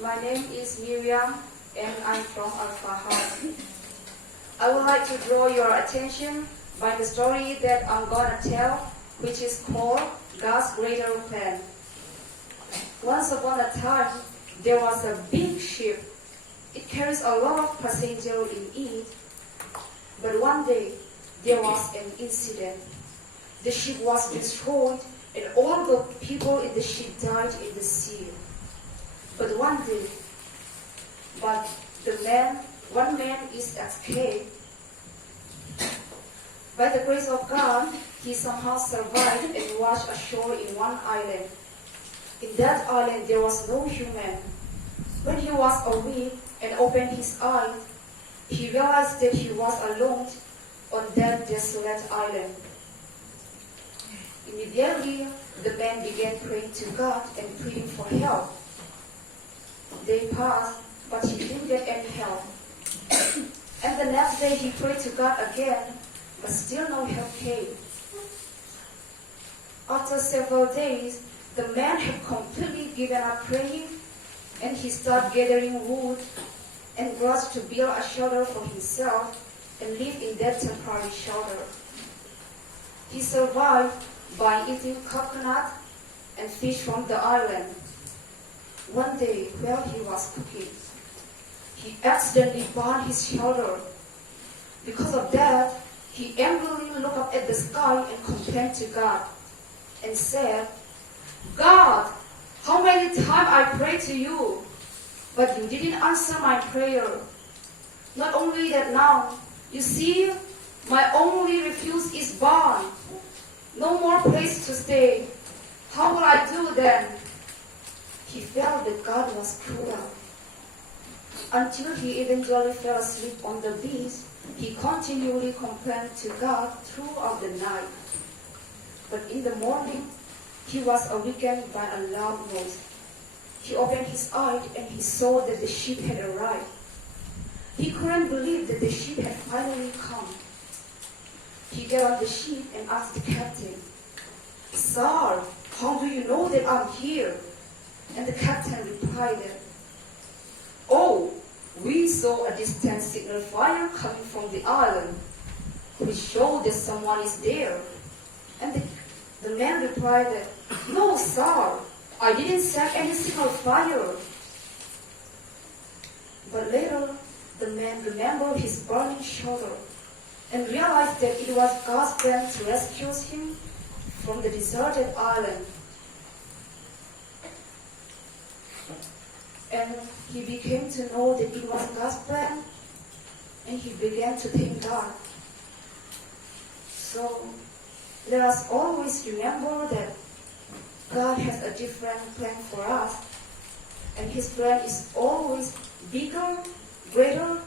My name is Miriam and I'm from Al-Fahad. I would like to draw your attention by the story that I'm gonna tell, which is called God's Greater Plan. Once upon a time, there was a big ship. It carries a lot of passengers in it. But one day, there was an incident. The ship was destroyed and all the people in the ship died in the sea. But one man is escaped. By the grace of God, he somehow survived and washed ashore in one island. In that island, there was no human. When he was awake and opened his eyes, he realized that he was alone on that desolate island. Immediately, the man began praying to God and pleading for help. They passed, but he didn't get any help. And the next day he prayed to God again, but still no help came. After several days, the man had completely given up praying, and he started gathering wood and grass to build a shelter for himself and live in that temporary shelter. He survived by eating coconut and fish from the island. One day, while he was cooking, he accidentally burned his shelter. Because of that, he angrily looked up at the sky and complained to God and said, "God, how many times I prayed to you, but you didn't answer my prayer. Not only that now, you see, my only refuge is burned. No more place to stay. How will I do then?" He felt that God was cruel. Until he eventually fell asleep on the beach, he continually complained to God throughout the night. But in the morning, he was awakened by a loud noise. He opened his eyes and he saw that the ship had arrived. He couldn't believe that the ship had finally come. He got on the ship and asked the captain, "Sir, how do you know that I'm here?" And the captain replied, "Oh, we saw a distant signal fire coming from the island, which showed that someone is there." And the man replied, "No, sir, I didn't set any signal fire." But later, the man remembered his burning shoulder and realized that it was God's plan to rescue him from the deserted island. And he began to know that it was God's plan, and he began to thank God. So let us always remember that God has a different plan for us, and his plan is always bigger, greater,